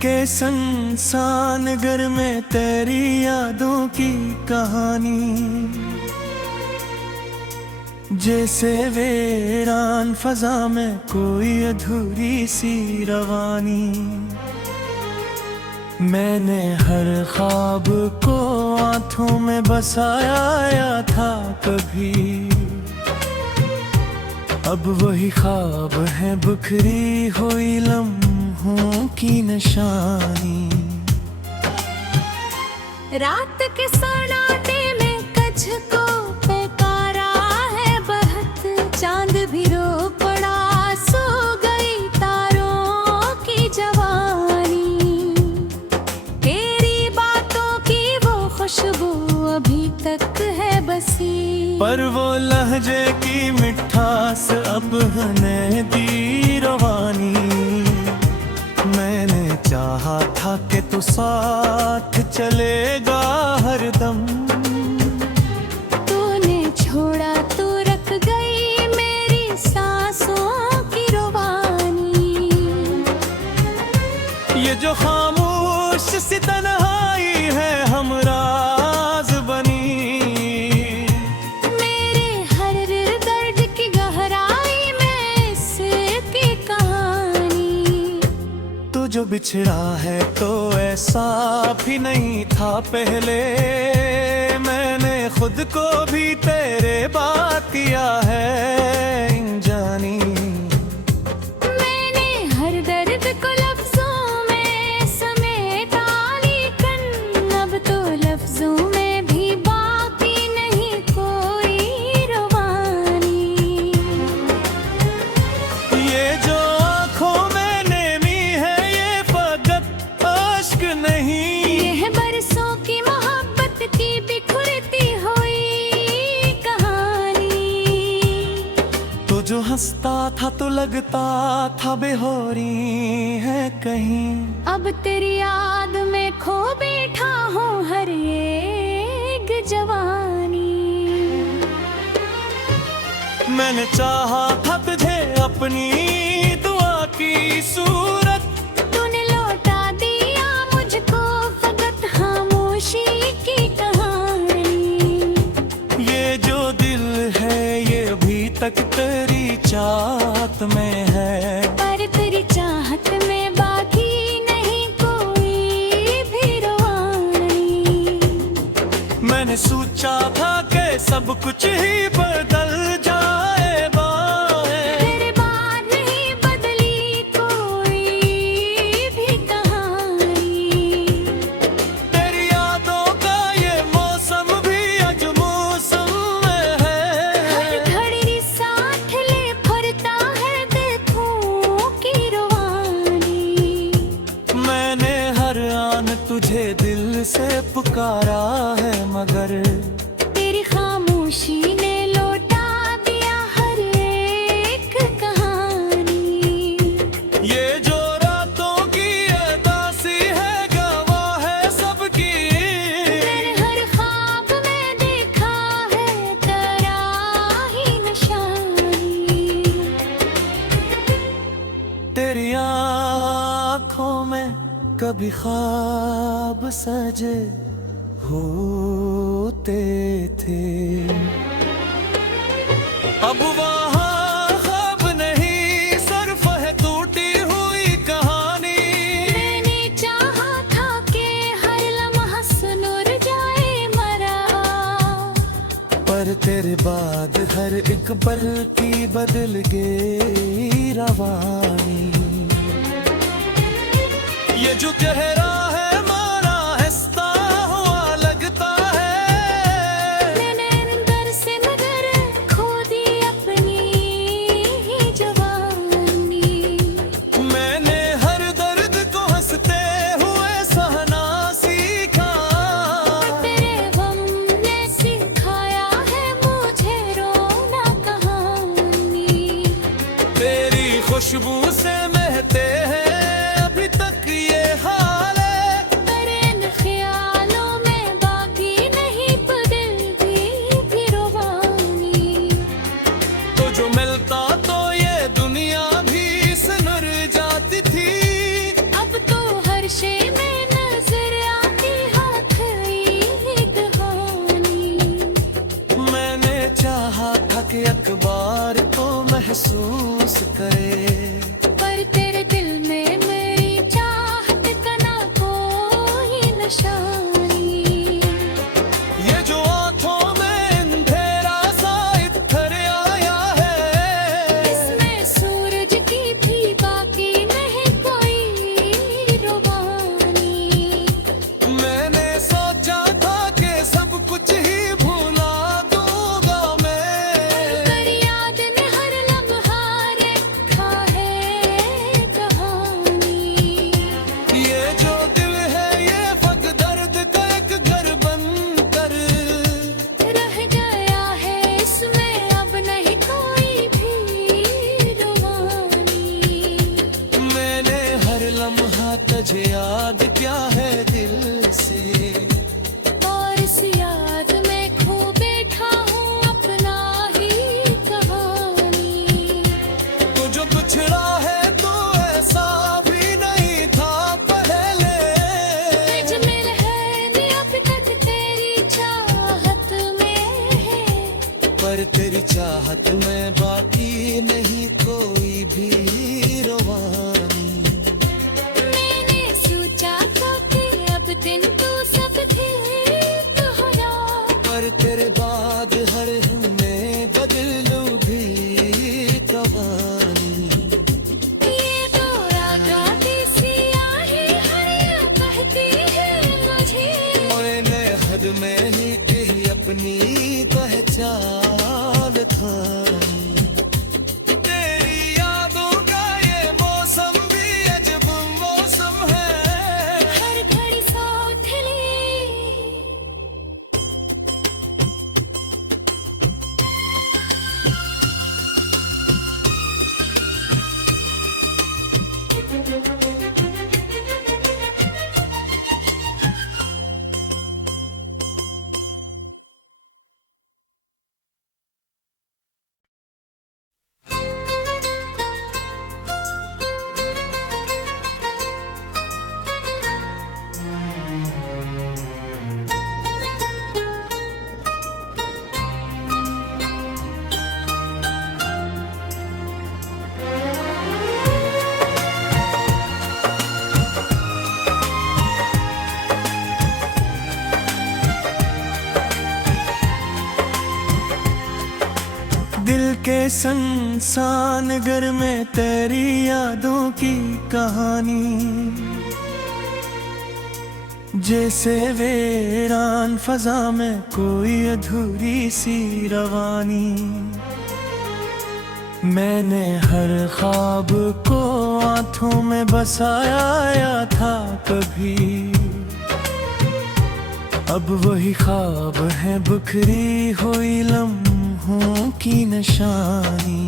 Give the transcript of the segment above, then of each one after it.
के संसानगर में तेरी यादों की कहानी, जैसे वीरान फजा में कोई अधूरी सी रवानी। मैंने हर ख्वाब को आँखों में बसाया था कभी, अब वही ख्वाब है बिखरी हुई लम्हों की निशानी। रात के सन्नाटे में कच्छ को पुकारा है बहुत, चांद भी रो पड़ा, सो गई तारों की जवानी। तेरी बातों की वो खुशबू अभी तक है बसी, पर वो लहजे की मिठास अब हने दी रवानी। मैंने चाहा था कि तू साथ चलेगा हरदम, तूने छोड़ा तो रख गई मेरी सांसों की रवानी। ये जो खामोश सी तन्हाई है हमराज बनी, जो बिछड़ा है तो ऐसा भी नहीं था पहले। मैंने खुद को भी तेरे बात किया है जानी। मैंने हर दर्द को लफ्जों में समेटा, लेकिन अब तो लफ्जों में भी बाकी नहीं कोई रवानी। ये जो आँखों में नहीं, यह बरसों की मोहब्बत की बिखरती हुई कहानी। तो जो हंसता था तो लगता था बेहोरी है कहीं, अब तेरी याद में खो बैठा हूँ हर एक जवानी। मैंने चाहा था तुझे अपनी दुआ की सूरत, तूने लौटा दिया मुझको फकत खामोशी की कहानी। ये जो दिल है ये अभी तक तेरी चाहत में है, पर तेरी चाहत में बाकी नहीं कोई भी रवानी। मैंने सोचा था कि सब कुछ ही बदल जाएगा, तेरे बाद नहीं बदली कोई भी कहानी। तेरी यादों का ये मौसम भी आज मौसम में है। हर घड़ी साथ ले फरता है देखूं की रवानी। मैंने हर आन तुझे दिल से पुकारा है, मगर तेरी खामोशी ने लौटा दिया हर एक कहानी। ये जो रातों की अदासी है गवाह है सबकी। मैंने हर ख्वाब में देखा है तेरा ही निशानी। तेरी आँखों में कभी ख्वाब सजे होते थे, अब वहाँ ख्वाब नहीं सिर्फ है टूटी हुई कहानी। मैंने चाहा था कि हर लम्हा सुनुर जाए मरा, पर तेरे बाद हर एक पल की बदल गई रवानी। ये जो चेहरा है मारा हंसता हुआ लगता है, मैंने अंदर से मगर खो दी अपनी ही जवानी। मैंने हर दर्द को हंसते हुए सहना सीखा, तेरे गम ने सिखाया है मुझे रोना कहानी। तेरी खुशबू से महते हैं अभी तक ये हाल है। तुझे याद क्या है दिल से। और इस याद में खो बैठा हूँ अपना ही कहानी। तो जो बिछड़ा है तो ऐसा भी नहीं था पहले। अजमल है नी अब तक तेरी चाहत में है, पर तेरी चाहत में बाकी नहीं कोई भी रवानी। मैंने सोचा था कि अब दिन तू सब ठीक होना, पर तेरे बाद हर में बदल लूं भी कहानी। ये तो रागा की सियाही हरिया कहती है मुझे। मैंने हद में ही कही अपनी पहचान थानी। तेरी यादों का ये मौसम भी अजब मौसम है। हर घड़ी सौंधली दिल के संसान घर में तेरी यादों की कहानी। जैसे वीरान फजा में कोई अधूरी सी रवानी। मैंने हर ख्वाब को आंखों में बसाया था कभी। अब वही ख्वाब है बिखरी हुई लम्हों की निशानी।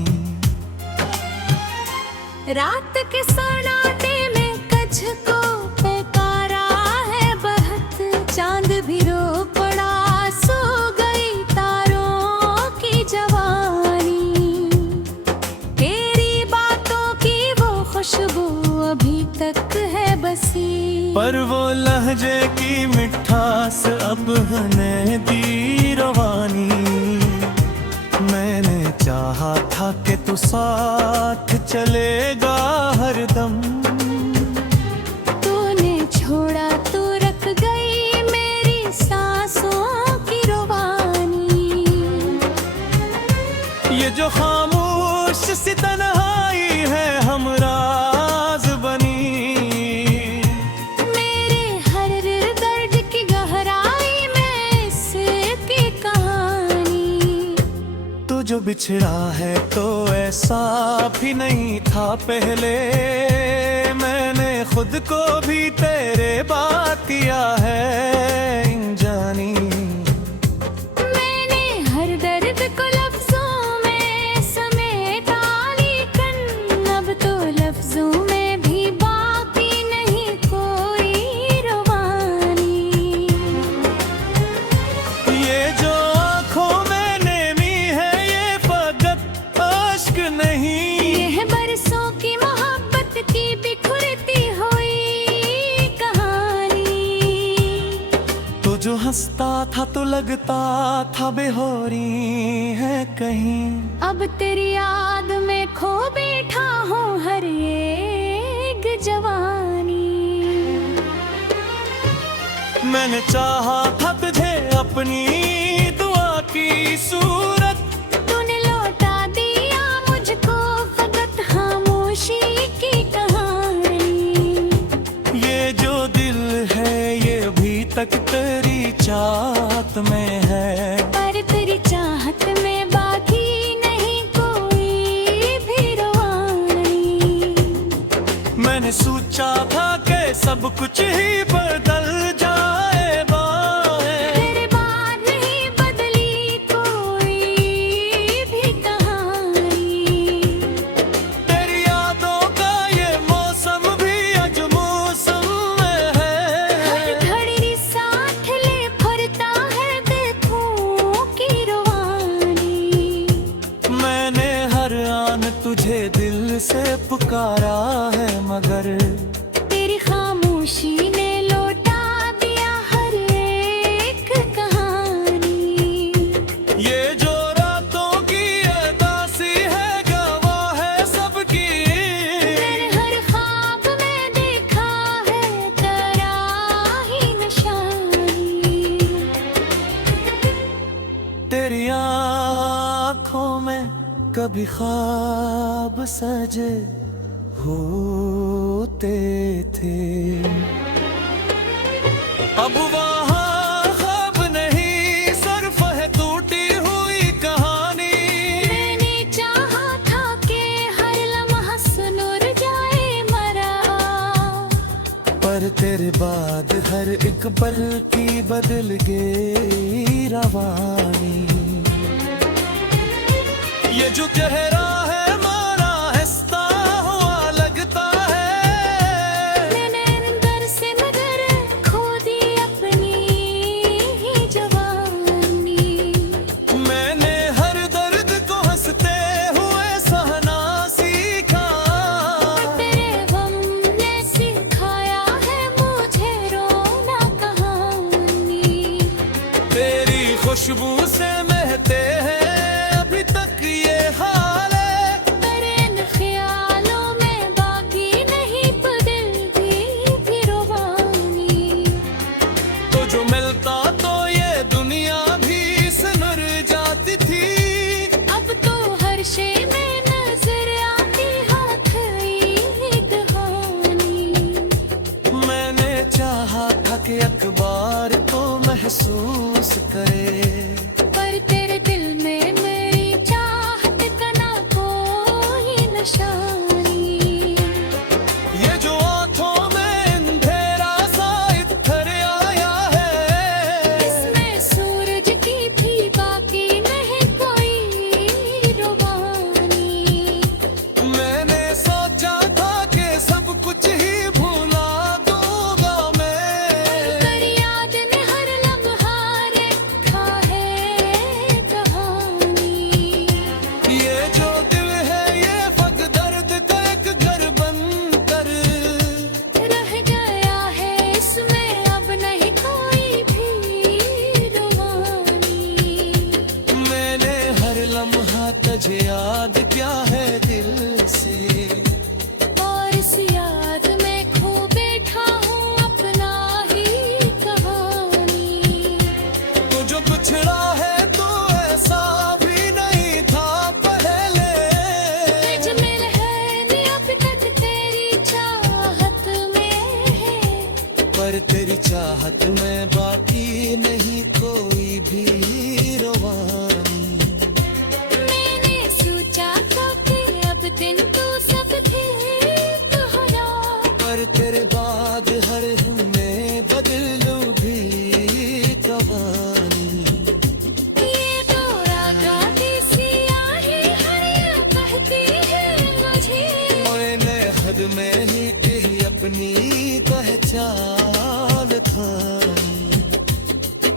रात के सन्नाटे में कच्छ को पुकारा है बहुत। चांद भी रो पड़ा, सो गई तारों की जवानी। तेरी बातों की वो खुशबू अभी तक है बसी, पर वो लहजे की मिठास अब हने दी रवानी। मैंने चाहा था कि तू साथ चलेगा हरदम। तूने छोड़ा तू रख गई मेरी सांसों की रवानी। ये जो खामोश सी तन्हाई है हमराज बनी। मेरे हर दर्द की गहराई में इसकी कहानी। तू जो बिछड़ा है तो ऐसा भी नहीं था पहले। मैंने खुद को भी तेरे बात किया है जानी। मैंने हर दर्द को लफ्जों में समेटा, लेकिन अब तो लफ्जों में भी बाकी नहीं कोई रवानी। ये जो आँखों में नेमी है ये फकत अश्क नहीं। ये है बरसों की मोहब्बत की बिखरती हुई कहानी। तो जो हंसता था तो लगता था बेहोरी है कहीं। अब तेरी याद में खो बैठा हूँ हर एक जवानी। मैंने चाहा था तुझे अपनी दुआ की सूरत। तूने लौटा दिया मुझको फकत खामोशी की कहानी। ये जो दिल है ये अभी तक तेरी चाहत में है। पर तेरी चाहत में बाकी नहीं कोई भी रवानी। मैंने सोचा था कि सब कुछ ही बदल जाए बाएं। तेरे बाद नहीं बदली कोई भी कहानी। तेरी यादों का ये मौसम भी आज मौसम पुकारा है, मगर तेरी खामोशी ने लौटा दिया हर एक कहानी। ये जो रातों की अदासी है, गवाह है सबकी। मैंने हर ख्वाब में देखा है तेरा ही निशानी। तेरी आँखों में कभी ख्वाब सजे होते थे, अब वहाँ ख्वाब नहीं, सिर्फ है टूटी हुई कहानी। मैंने चाहा था कि हर लम्हा सुनुर जाए मरा, पर तेरे बाद हर एक पल की बदल गई रवानी। ये जो चेहरा है मारा हंसता हुआ लगता है, मैंने अंदर से मगर खो दी अपनी ही जवानी। मैंने हर दर्द को हंसते हुए सहना सीखा, तेरे गम ने सिखाया है मुझे रोना कहानी। तेरी खुशबू से महते हैं अभी तक ये हाल है, पर इन ख्यालों में बाकी नहीं बदल भी रोवानी। तो जो मिलता तो ये दुनिया भी सुनर जाती थी। अब तो हर शे में नजर आती हाथ ईद कहानी। मैंने चाहा था कि अखबार तो महसूस करे, पर तेरे दिल में मेरी चाहत का ना कोई निशानी। ये जो आंखों में अंधेरा सा इत्थर आया है, इसमें सूरज की भी बाकी नहीं कोई रोवानी। मैंने सोचा था कि सब कुछ ही भुला दूंगा मैं, पर याद ने हर लम्हा रखा है कहानी। ये जो दिल है ये फक दर्द का एक घर बनकर रह गया है, इसमें अब नहीं कोई भी रोवानी। मैंने हर लम्हा तुझे याद क्या है दिल से, और इस याद में खो बैठा हूँ अपना ही कहानी। तो जो बिछड़ा है तो ऐसा भी नहीं था पहले, अजमल है नी अब तक तेरी चाहत में है, पर तेरी चाहत में बाकी नहीं कोई भी रवानी। मैंने सोचा था कि अब दिन तो सब ठीक होना, पर तेरे बाद हर में बदलू भी कहानी। ये डोरा गाती सियाही हरिया कहती है मुझे, मैंने हद में ही कही अपनी पहचान थानी।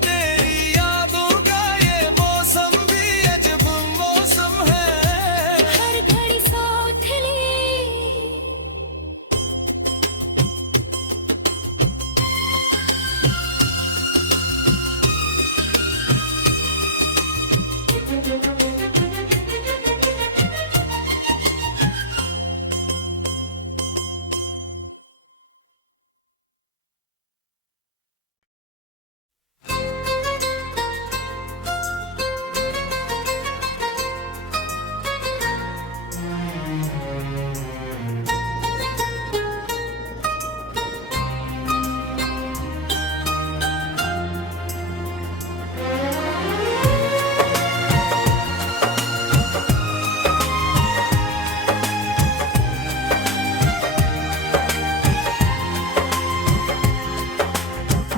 तेरी यादों का ये मौसम भी अजब मौसम है, हर घड़ी साथ लिए।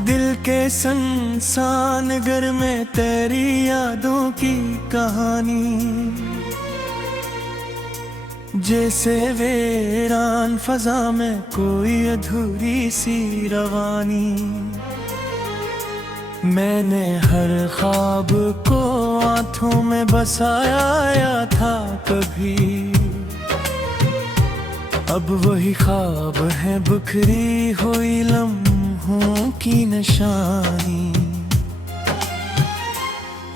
दिल के संसान घर में तेरी यादों की कहानी, जैसे वीरान फजा में कोई अधूरी सी रवानी। मैंने हर ख्वाब को आंखों में बसाया था कभी, अब वही ख्वाब है बिखरी हुई लम्हों की निशानी।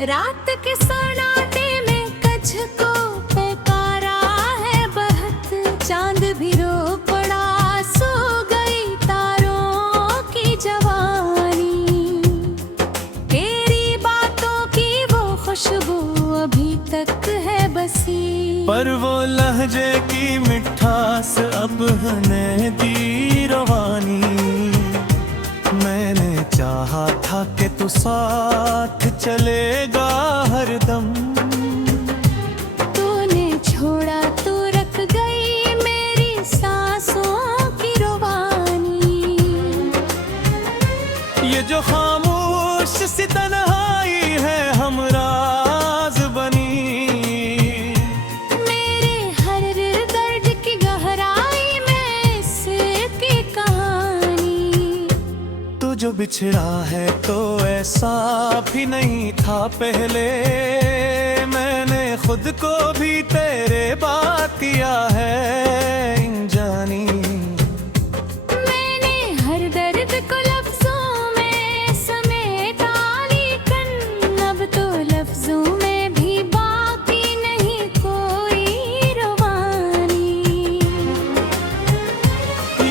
रात के सन्नाटे में कच्छ को पुकारा है बहत, चांद भी रो पड़ा, सो गई तारों की जवानी। तेरी बातों की वो खुशबू अभी तक है बसी, पर वो लहजे की मिठास अब हने दी रवानी। मैंने चाहा था कि तू साथ चलेगा हरदम, तूने छोड़ा तो रख गई मेरी सांसों की रुबानी। ये जो खामोश सी तन्हाई है हमराज बनी, मेरे हर दर्द की गहराई में इसकी कहानी। तू जो बिछड़ा है तो ऐसा भी नहीं था पहले, मैंने खुद को भी तेरे बात किया है जानी। मैंने हर दर्द को लफ्जों में समेटा, लेकिन अब तो लफ्जों में भी बाकी नहीं कोई रुबानी।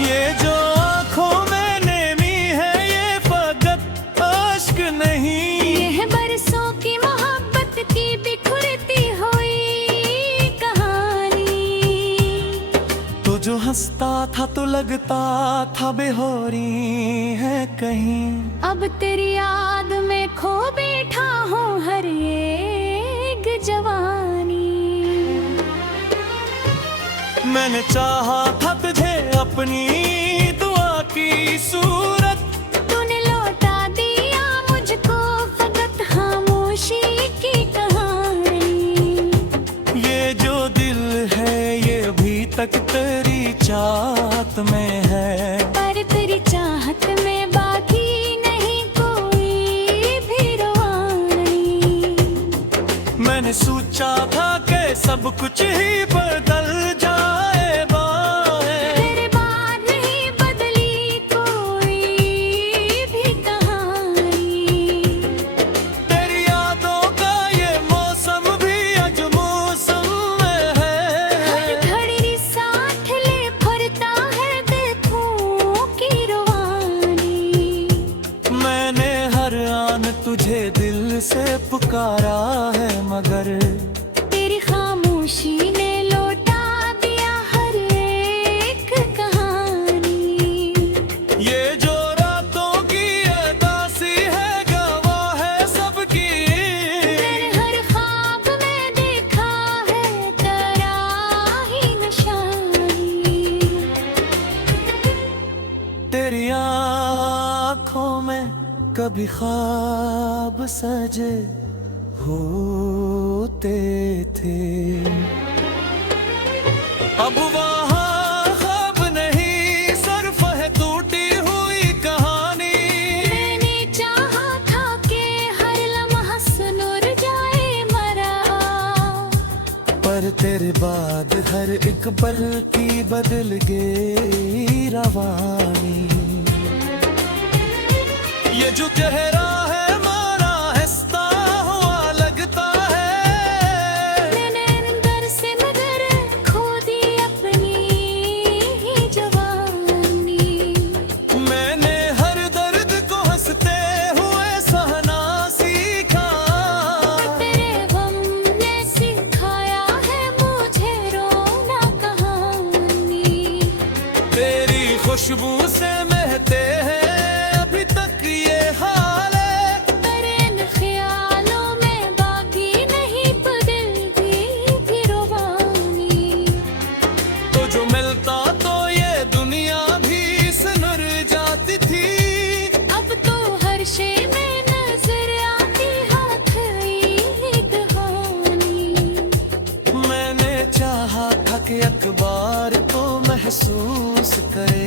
ये जो आँखों में नेमी है ये फकत अश्क नहीं, यह बरसों की मोहब्बत की बिखरती हुई कहानी। तो जो हंसता था तो लगता था बेहोरी है कहीं। अब तेरी याद में खो बैठा हूँ हर एक जवानी। मैंने चाहा था तुझे अपनी दुआ की सूरत, तूने लौटा दिया मुझको फकत खामोशी की कहानी। ये जो दिल है ये अभी तक तेरी चाहत में है, पर तेरी चाहत में बाकी नहीं कोई भी रुबानी। मैंने सोचा था कि सब कुछ ही बदल जाएगा, तेरे बाद नहीं बदली कोई भी कहानी। तेरी यादों का ये मौसम भी आज मौसम में हर है। घड़ी साथ ले फरता है देखूं की रुबानी। मैंने हर आन तुझे दिल से पुकारा है, मगर तेरी खामोशी ने लौटा दिया हर एक कहानी। ये जो रातों की अदासी है गवाह है सबकी। तेरे हर ख्वाब में देखा है तेरा ही निशानी। तेरी आँखों में कभी ख्वाब सजे होते थे, अब वहाँ ख्वाब नहीं सिर्फ है टूटी हुई कहानी। मैंने चाहा था कि हर लम्हा सुनुर जाए मरा, पर तेरे बाद हर एक पल की बदल गई रवानी। ये जो चेहरा है मारा हंसता हुआ लगता है, मैंने अंदर से मगर खो दी अपनी ही जवानी। मैंने हर दर्द को हंसते हुए सहना सीखा, तेरे गम ने सिखाया है मुझे रोना कहानी। तेरी खुशबू से महते हैं अभी तक ये हाल है, पर इन ख्यालों में बाकी नहीं बदलती भी रुबानी। तो जो मिलता तो ये दुनिया भी सुनुर जाती थी। अब तो हर शे में नजर आती हाथ ईद कहानी। मैंने चाहा था कि अखबार को महसूस करे